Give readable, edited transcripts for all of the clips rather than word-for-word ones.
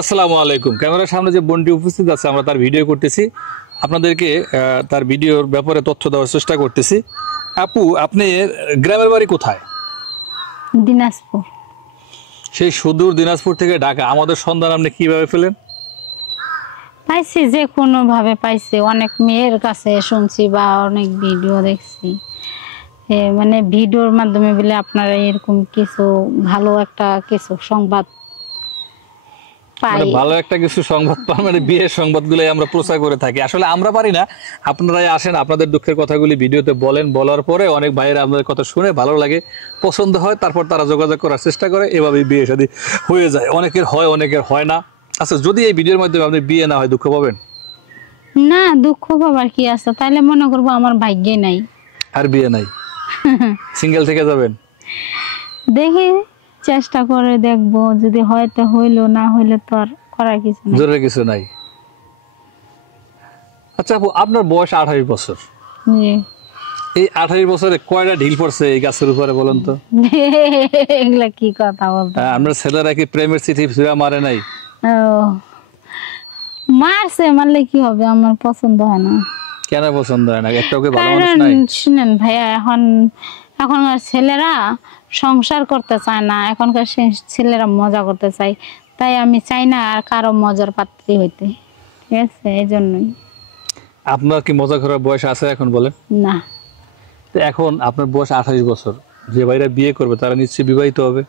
আসসালামু আলাইকুম। ক্যামেরার সামনে যে বোনটি উপস্থিত আছে আমরা তার ভিডিও করতেছি, আপনাদেরকে তার ভিডিওর ব্যাপারে তথ্য দেওয়ার চেষ্টা করতেছি। আপু, আপনি গ্রামের বাড়ি কোথায়? দিনাজপুর। সেই সুদূর দিনাজপুর থেকে ঢাকা আমাদের সন্ধান আপনি কিভাবে পেলেন? পাইছি, যে কোনো ভাবে পাইছি। অনেক মেয়ের কাছে শুনছি বা অনেক ভিডিও দেখছি, মানে ভিডিওর মাধ্যমে বলে আপনারা এরকম কিছু ভালো একটা কিছু সংবাদ পাই। ভালো একটা কিছু সংবাদ পান, মানে বিয়ের সংবাদগুলোই আমরা প্রচার করে থাকি। আসলে আমরা পারি না, আপনারাই আসেন, আপনাদের দুঃখের কথাগুলি ভিডিওতে বলেন। বলার পরে অনেক ভাইয়েরা আপনাদের কথা শুনে ভালো লাগে, পছন্দ হয়, তারপর তারা যোগাযোগ করার চেষ্টা করে, এভাবেই বিয়ে শাদী হয়ে যায়। অনেকের হয়, অনেকের হয় না। আচ্ছা, যদি এই ভিডিওর মাধ্যমে আপনি বিয়ে না হয় দুঃখ পাবেন? না, দুঃখ পাবার কি আছে? তাইলে মনে করবো আমার ভাগ্যে নাই, আর বিয়ে নাই, সিঙ্গেল থেকে যাবেন। দেখি, চেষ্টা করে দেখবো, যদি হয়তো হইলো, না হইলে তো আর করার কিছু নাই। জোরের কিছু নাই। আচ্ছা আপু, আপনার বয়স 28 বছর। জি। এই 28 বছরে কয়টা ঢিল পড়ছে এই গাছের উপরে বলেন তো? এগুলা কি কথা বলতো? আমরা ছেলেরা কি প্রেমের চিঠি ছুঁড়া মারে নাই? ও, মারছে, মারলে কি হবে? আমার পছন্দ হয় না। কেন পছন্দ হয় না? একটা ওকে ভালো মানুষ কারণ নাই? শুনেন ভাইয়া, এখনকার ছেলেরা সংসার করতে চায় না, এখনকার ছেলেরা মজা করতে চায়। তাই আমি চাই না আর কারো মজার পাত্রী হইতে, ঠিক আছে? এই জন্যই। আপনার কি মজা করার বয়স আছে এখন বলেন? না। তো এখন আপনার বয়স 28 বছর, যে ভাইরা বিয়ে করবে তারা নিশ্চয়ই বিবাহিত হবে।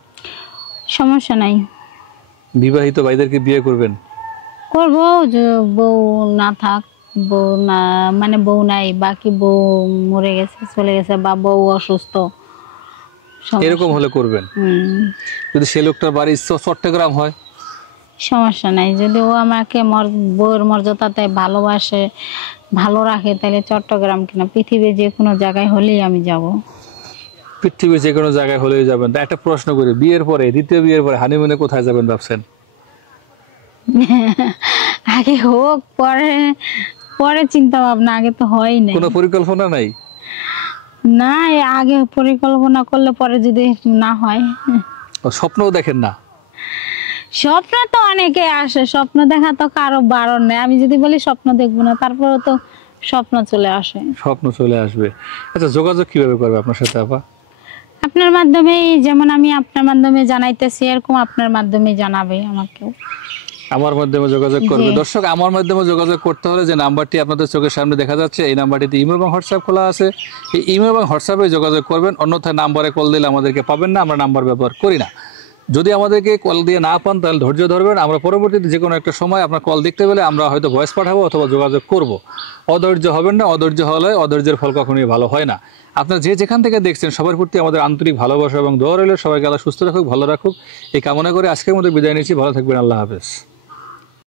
সমস্যা নাই, বিবাহিত ভাইদেরকে বিয়ে করবেন? করবো। যে বউ না থাক, বউ না মানে বউ নাই, বাকি বউ মরে গেছে, চলে গেছে, বা বউ অসুস্থ, এরকম হলে করবেন। যদি সে লোকটার বাড়ি চট্টগ্রাম হয়? সমস্যা নাই, যদি ও আমাকে বউয়ের মর্যাদাতে ভালোবাসে, ভালো রাখে, তাহলে চট্টগ্রাম কিনা পৃথিবীর যে কোনো জায়গায় হলেই আমি যাব। পৃথিবীর যে কোনো জায়গায় হলেই যাবেন? তা একটা প্রশ্ন করি, বিয়ের পরে, দ্বিতীয় বিয়ের পরে হানিমুনে কোথায় যাবেন ভাবছেন? আগে হোক, পরে পরে চিন্তা ভাবনা, আগে তো হয় না। কোনো পরিকল্পনা নাই? না, আগে পরিকল্পনা করলে পরে যদি না হয়। স্বপ্নও দেখেন না? স্বপ্ন তো অনেকে আসে, স্বপ্ন দেখা তো কারো বারণ নেই। আমি যদি বলি স্বপ্ন দেখবো না, তারপরে তো স্বপ্ন চলে আসে। স্বপ্ন চলে আসবে। আচ্ছা, যোগাযোগ কিভাবে করবে আপনার সাথে আপা? আপনার মাধ্যমে, যেমন আমি আপনার মাধ্যমে জানাইতেছি, এরকম আপনার মাধ্যমে জানাবে আমাকেও। আমার মাধ্যমে যোগাযোগ করবে। দর্শক, আমার মাধ্যমে যোগাযোগ করতে হলে যে নাম্বারটি আপনাদের চোখের সামনে দেখা যাচ্ছে, এই নাম্বারটিতে ইমেল এবং হোয়াটসঅ্যাপ খোলা আছে। এই ইমেল এবং হোয়াটসঅ্যাপে যোগাযোগ করবেন, অন্যথায় নাম্বারে কল দিলে আমাদেরকে পাবেন না, আমরা নাম্বার ব্যবহার করি না। যদি আমাদেরকে কল দিয়ে না পান তাহলে ধৈর্য ধরবেন, আমরা পরবর্তীতে যে কোনো একটা সময় আপনার কল দেখতে পেলে আমরা হয়তো ভয়েস পাঠাবো অথবা যোগাযোগ করব। অধৈর্য হবেন না, অধৈর্য হলে অধৈর্যের ফল কখনোই ভালো হয় না। আপনারা যে যেখান থেকে দেখছেন সবার প্রতি আমাদের আন্তরিক ভালোবাসা এবং দোয়া রইল। সবাইকে আল্লাহ সুস্থ রাখুক, ভালো রাখুক, এই কামনা করে আজকের মতো বিদায় নিচ্ছি। ভালো থাকবেন, আল্লাহ হাফেজ।